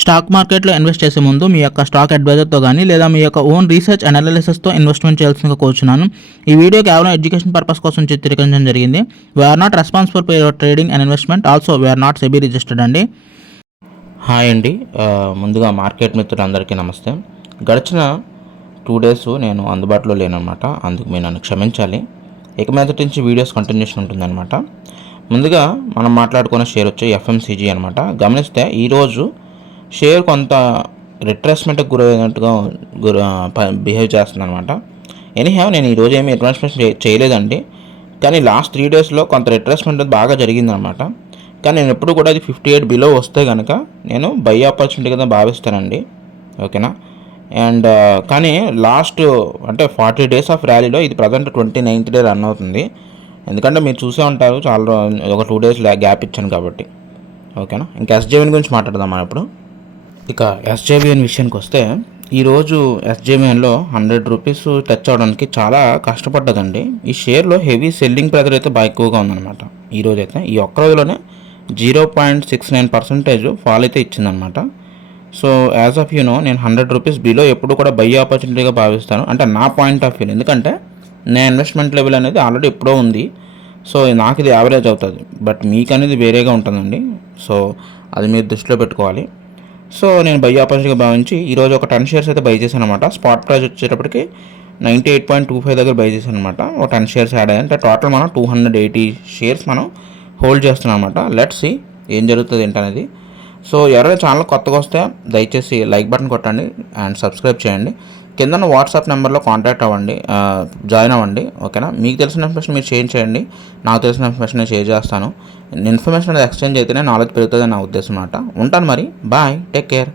Stock మార్కెట్లో invest చేసే ముందు మీ యొక్క స్టాక్ అడ్వైజర్తో కానీ లేదా మీ యొక్క ఓన్ రీసెర్చ్ అనాలిసిస్తో ఇన్వెస్ట్మెంట్ చేయాల్సిందిగా కోరుచున్నాను. ఈ వీడియో కేవలం ఎడ్యుకేషన్ పర్పస్ కోసం చిత్రీకరించడం జరిగింది. We are not responsible for your trading and investment. Also we are not SEBI registered అండి. హాయ్ అండి, ముందుగా మార్కెట్ మిత్రులందరికీ నమస్తే. గడిచిన 2 days నేను అందుబాటులో లేనమాట, అందుకు మీరు నన్ను క్షమించాలి. ఇక మీదటి నుంచి వీడియోస్ కంటిన్యూషన్ ఉంటుందన్నమాట. ముందుగా మనం మాట్లాడుకున్న షేర్ వచ్చి FMCG అనమాట. గమనిస్తే ఈరోజు షేర్ కొంత రిట్రేస్మెంట్కి గురైనట్టుగా బిహేవ్ చేస్తుంది అనమాట. ఎనీహౌ నేను ఈరోజు ఏమి ఇన్వెస్ట్మెంట్ చేయలేదండి, కానీ లాస్ట్ 3 daysలో కొంత రిట్రేస్మెంట్ బాగా జరిగిందనమాట. కానీ నేను ఎప్పుడు కూడా అది 58 బిలో వస్తే కనుక నేను బై ఆపర్చునిటీ కింద భావిస్తానండి, ఓకేనా. అండ్ కానీ లాస్ట్ అంటే 40 days ఆఫ్ ర్యాలీలో ఇది ప్రజెంట్ 29th day రన్ అవుతుంది. ఎందుకంటే మీరు చూసే ఉంటారు, చాలా ఒక 2 days గ్యాప్ ఇచ్చాను కాబట్టి, ఓకేనా. ఇంకా SJVN గురించి మాట్లాడదాం మనం ఇప్పుడు. ఇక SJVN విషయానికి వస్తే ఈరోజు SJVNలో 100 రూపీస్ టచ్ అవడానికి చాలా కష్టపడ్డదండి. ఈ షేర్లో హెవీ సెల్లింగ్ ప్రెజర్ అయితే బాగా ఎక్కువగా ఉందన్నమాట. ఈరోజు అయితే ఈ ఒక్క రోజులోనే 0.69% ఫాల్ అయితే ఇచ్చిందనమాట. సో యాజ్ ఆఫ్ నేను 100 రూపీస్ బిలో ఎప్పుడు కూడా బై ఆపర్చునిటీగా భావిస్తాను, అంటే నా పాయింట్ ఆఫ్ వ్యూ. ఎందుకంటే నా ఇన్వెస్ట్మెంట్ లెవెల్ అనేది ఆల్రెడీ ఎప్పుడో ఉంది. సో నాకు ఇది యావరేజ్ అవుతుంది, బట్ మీకు అనేది వేరేగా ఉంటుందండి. సో అది మీరు దృష్టిలో పెట్టుకోవాలి. సో నేను బై ఆపర్చునిటీగా భావించి ఈరోజు ఒక 10 shares అయితే బై చేశాను అనమాట. స్పాట్ ప్రైస్ వచ్చేటప్పటికి 98.25 దగ్గర బై చేశాను అనమాట. ఒక 10 shares యాడ్ అయ్యాయి, అంటే టోటల్ మనం 280 shares మనం హోల్డ్ చేస్తున్నాం అనమాట. లెట్స్ సీ ఏం జరుగుతుంది ఏంటనేది. సో ఎవరైనా ఛానల్ కొత్తగా వస్తే దయచేసి లైక్ బటన్ కొట్టండి అండ్ సబ్స్క్రైబ్ చేయండి. కింద వాట్సాప్ నెంబర్లో కాంటాక్ట్ అవ్వండి, జాయిన్ అవ్వండి, ఓకేనా. మీకు తెలిసిన ఇన్ఫర్మేషన్ మీరు షేర్ చేయండి, నాకు తెలిసిన ఇన్ఫర్మేషన్ నేను షేర్ చేస్తాను. ఇన్ఫర్మేషన్ అనేది ఎక్స్చేంజ్ అయితేనే నాలెడ్జ్ పెరుగుతుంది నా ఉద్దేశం అన్నమాట. ఉంటాను మరి, బాయ్, టేక్ కేర్.